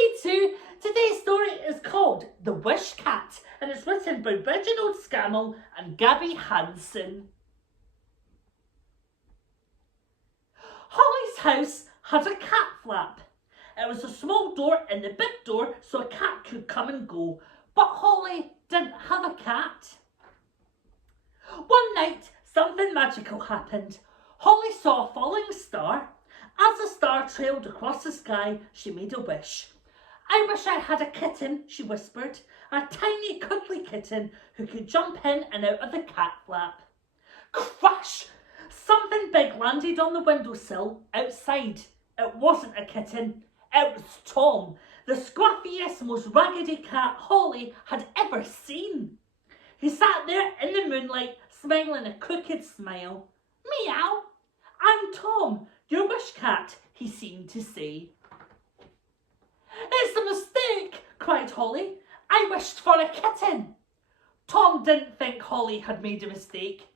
Me too. Today's story is called The Wish Cat and it's written by Reginald Scammell and Gabby Hansen. Holly's house had a cat flap. It was a small door in the big door so a cat could come and go, but Holly didn't have a cat. One night, something magical happened. Holly saw a falling star. As the star trailed across the sky, she made a wish. I wish I had a kitten, she whispered, a tiny cuddly kitten who could jump in and out of the cat flap. Crash! Something big landed on the windowsill outside. It wasn't a kitten. It was Tom, the scruffiest, most raggedy cat Holly had ever seen. He sat there in the moonlight, smiling a crooked smile. Meow! I'm Tom, your wish cat, he seemed to say. It's a mistake, cried Holly. I wished for a kitten. Tom didn't think Holly had made a mistake.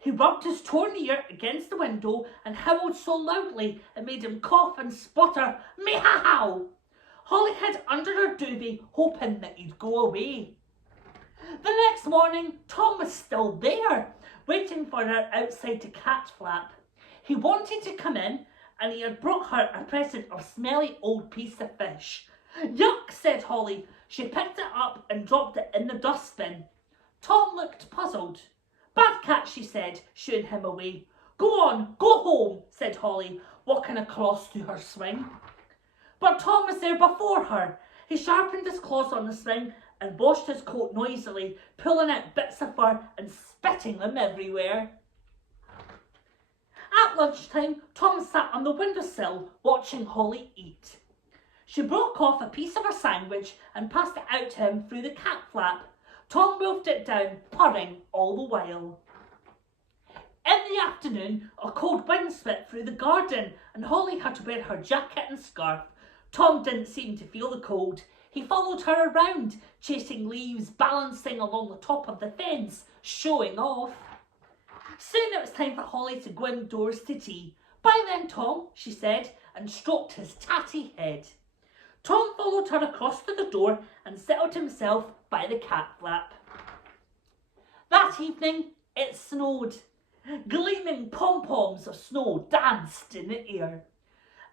He rubbed his torn ear against the window and howled so loudly it made him cough and sputter, meow. Holly hid under her doobie, hoping that he'd go away. The next morning, Tom was still there, waiting for her outside the cat flap. He wanted to come in, and he had brought her a present of smelly old piece of fish. Yuck, said Holly. She picked it up and dropped it in the dustbin. Tom looked puzzled. Bad cat, she said, shooing him away. Go on, go home, said Holly, walking across to her swing. But Tom was there before her. He sharpened his claws on the swing and washed his coat noisily, pulling out bits of fur and spitting them everywhere. At lunchtime, Tom sat on the windowsill watching Holly eat. She broke off a piece of her sandwich and passed it out to him through the cat flap. Tom wolfed it down, purring all the while. In the afternoon, a cold wind swept through the garden and Holly had to wear her jacket and scarf. Tom didn't seem to feel the cold. He followed her around, chasing leaves, balancing along the top of the fence, showing off. Soon it was time for Holly to go indoors to tea. Bye then, Tom, she said, and stroked his tatty head. Tom followed her across to the door and settled himself by the cat flap. That evening, it snowed. Gleaming pom-poms of snow danced in the air.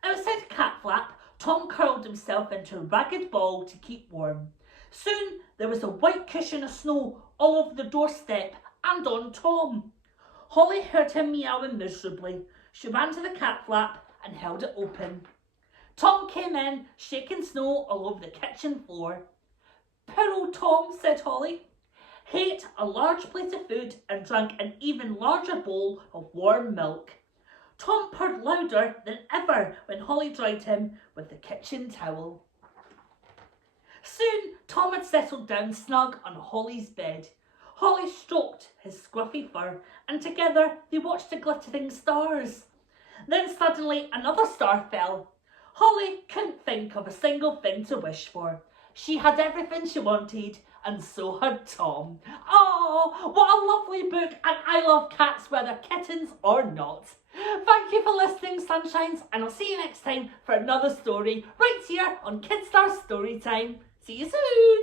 Outside the cat flap, Tom curled himself into a ragged ball to keep warm. Soon there was a white cushion of snow all over the doorstep and on Tom. Holly heard him meowing miserably. She ran to the cat flap and held it open. Tom came in, shaking snow all over the kitchen floor. Poor old Tom, said Holly. He ate a large plate of food and drank an even larger bowl of warm milk. Tom purred louder than ever when Holly dried him with the kitchen towel. Soon Tom had settled down snug on Holly's bed. Holly stroked his scruffy fur and together they watched the glittering stars. Then suddenly another star fell. Holly couldn't think of a single thing to wish for. She had everything she wanted, and so had Tom. Oh, what a lovely book, and I love cats, whether kittens or not. Thank you for listening, Sunshines, and I'll see you next time for another story right here on Kidstar Storytime. See you soon!